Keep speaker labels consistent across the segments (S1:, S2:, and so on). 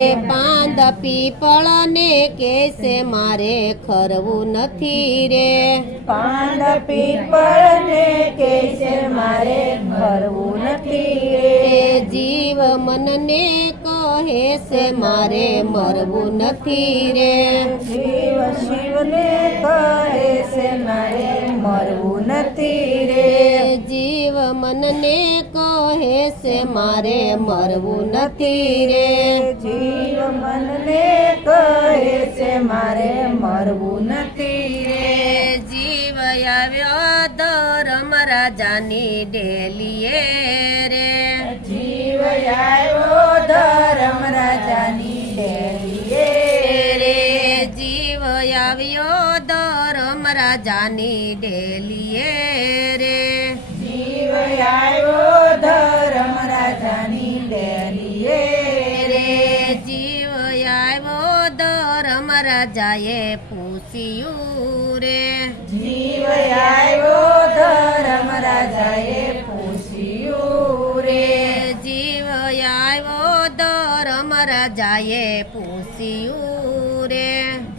S1: એ પાંદ પીપળ ને કેસે મારે ખરવું નથી રે.
S2: પાંદ પીપળ ને કેસે મારે ભરવું નથી રે.
S1: એ જીવ મનને કહે છે મારે મરવું નથી રે.
S2: જીવ શિવને કહે છે મારે મરવું નથી રે.
S1: એ જીવ મનને કહે છે મારે મરવું નથી રે.
S2: જીવ મનને કહે છે મારે મરવું નથી રે.
S1: જીવ આવ્યો ધરમ રાજાની ડેલીએ રે.
S2: જીવ આવ્યો ધર્મ રાજાની ડેલીએ
S1: રે. જીવ આવ્યો ધરમ રાજાની ડેલીએ રાજાએ પૂછ્યું રે.
S2: જીવ આવ્યો ધર્મ રાજાએ પૂછ્યું રે.
S1: જીવ આવ્યો ધરમ રાજાએ પૂછ્યું રે.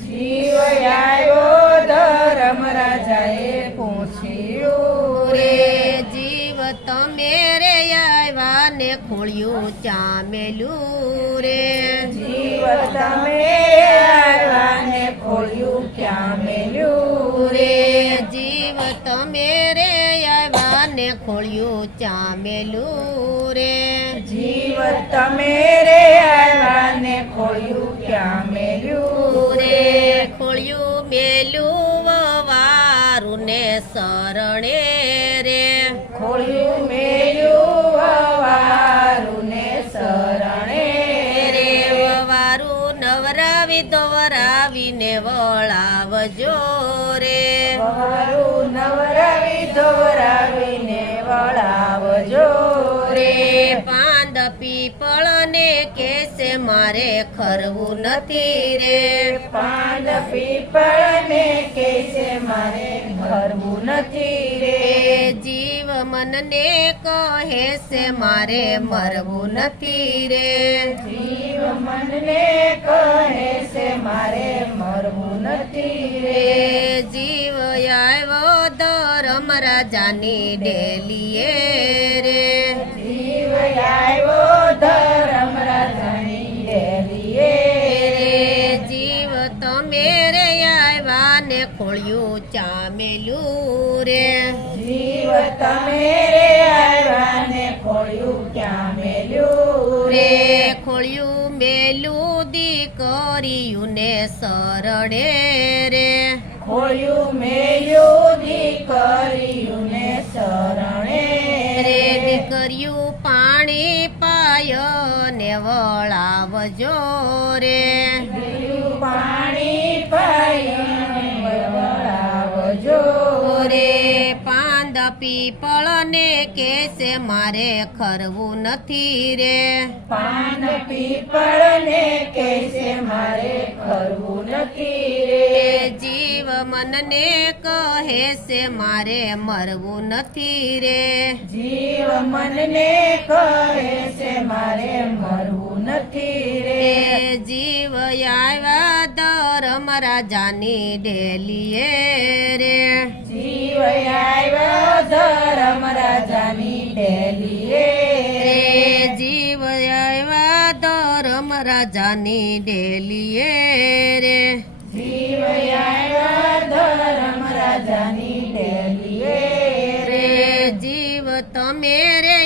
S2: જીવ આવ્યો ધર્મ રાજાએ પૂછ્યું
S1: રે.
S2: રે
S1: જીવ તમે રે આવ્યા ને ખોળ્યું ચામેલું રે.
S2: જીવ તમે આવ્યા
S1: ખોળ્યું રે
S2: જીવ તમે રે આવ્યા ને ખોલ્યું ક્યાં મેલ્યું
S1: રે ખોળ્યું મેલું વારું ને શરણે રે.
S2: ખોલ્યું મેલ્યું વારું ને શરણે
S1: રે વારું નવરાવી દોવરાવીને વળાવજો રે.
S2: વારું નવરાવી ધોરાવીને વળાવજો
S1: રે.
S2: રે
S1: પાંદ પીપળ ને કેસે મારે ખરવું નથી રે.
S2: પાન પીપળ ને છે મારે ભરવું નથી રે?
S1: જીવ મનને કહે છે મારે મરવું નથી રે.
S2: જીવ મનને કહે છે મારે મરવું નથી રે.
S1: જીવ આવ્યો ધરમ રાજાની ડેલીએ રે.
S2: જીવ આવ્યો
S1: ચામેલું રે
S2: જીવ તમે રે આવ્યા ખોળ્યું ક્યાં મેલ્યું
S1: રે ખોળ્યું મેલું દીકરીયું ને સરડે રે
S2: ખોળ્યું મેલ્યું દીકરીયું ને શરણે
S1: રે દીકરીયું પાણી પાય ને વળાવજો રે પીપળ ને કેસે મારે ખરવું નથી રે
S2: પાન પીપળ ને કેસે મારે કરવું નથી રે
S1: એ જીવ મનને કહે છે મારે મરવું નથી રે
S2: જીવ મનને કહે છે મારે મરવું નથી રે
S1: એ જીવ આવ્યા ધરમ રાજાની ડેલીએ રે
S2: જીવ આવ્યો ધર્મ રાજાની ડેલીએ
S1: રે જીવ આવ્યા રે
S2: જીવ
S1: તમે રે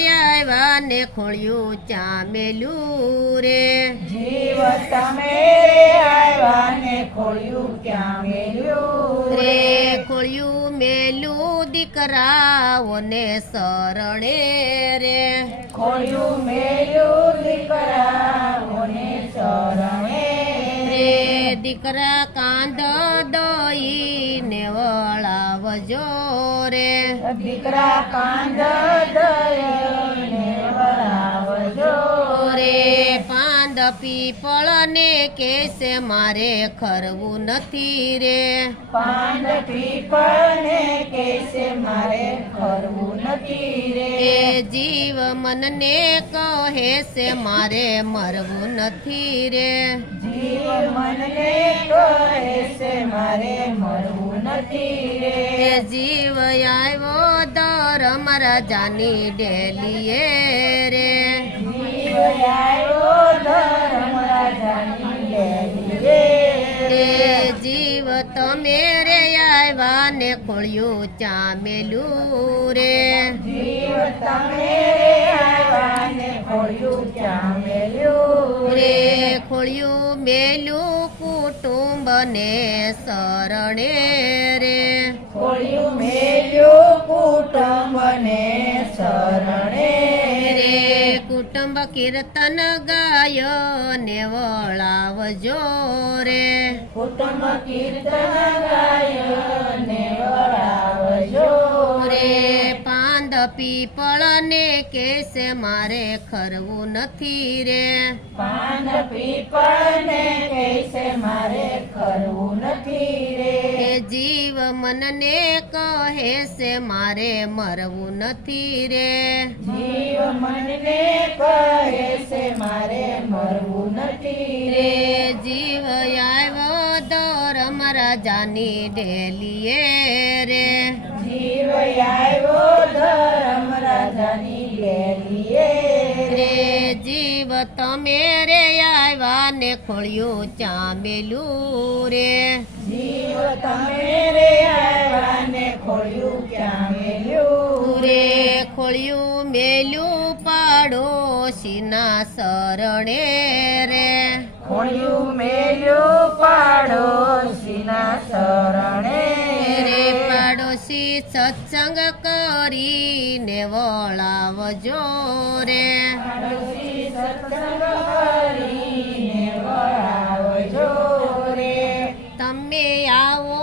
S1: આવ્યા ને ખોળ્યું ચામેલું રે.
S2: જીવ તમે રે આવ્યા ને ખોળ્યું મેલ્યું
S1: રે ખોળ્યું મેલું દીકરાઓને શરણે રે.
S2: ખોળ્યું મેલું દીકરાઓને શરણે
S1: રે. દીકરા કાંદ દઈને વળાવજો રે.
S2: દીકરા કાંદ દયને વળાવજો
S1: રે પાંદ પીપળને કેસે મારે ખરવું નથી રે
S2: પાંદ પીપળને કેસે મારે ફરવું નથી રે
S1: એ જીવ મનને કહે છે મારે મરવું નથી રે
S2: જીવ મનને કહે છે મારે મરવું નથી રે
S1: એ જીવ આવ્યો ધરમ રાજાની ડેલીએ રે
S2: જીવ
S1: તમે રે આવ્યા ને ખોળ્યું ચામેલું રે.
S2: જીવ તમે રે આવ્યા ને ખોળ્યું ક્યાં
S1: રે ખોળ્યું મેલું કુટુંબ ને શરણે રે.
S2: ખોળ્યું મેલ્યું કુટુંબને શરણે
S1: રે કુટુંબ કીર્તન ગાય ને વળાવજો રે.
S2: કુટુંબ કીર્તન ગાયો ને વળાવજો
S1: રે. પાંદ પીપળ ને કેસે મારે ખરવું નથી રે.
S2: પાન પીપળને કૈસે મારે ખરવું નથી રે.
S1: જીવ મનને કહે છે મારે મરવું નથી રે
S2: જીવ મનને કહે છે મારે મરવું નથી
S1: રે
S2: રે
S1: જીવ આવ્યો ધરમ રાજાની ડેલીએ રે
S2: જીવ આવ્યો ધર્મ રાજાની લેલીએ
S1: રે જીવ તમે રે આવ્યા ને ખોળ્યું ચામેલું રે.
S2: જીવ તમે રે આવ્યા ને ખોળ્યું ચામેલું
S1: રે. ખોળ્યું મેલું પાડોશીના શરણે રે.
S2: ખોળ્યું મેલું પાડોશીના શરણે પાડોશી સત્સંગ કરીને વળાવજો રે.
S1: તમે આવો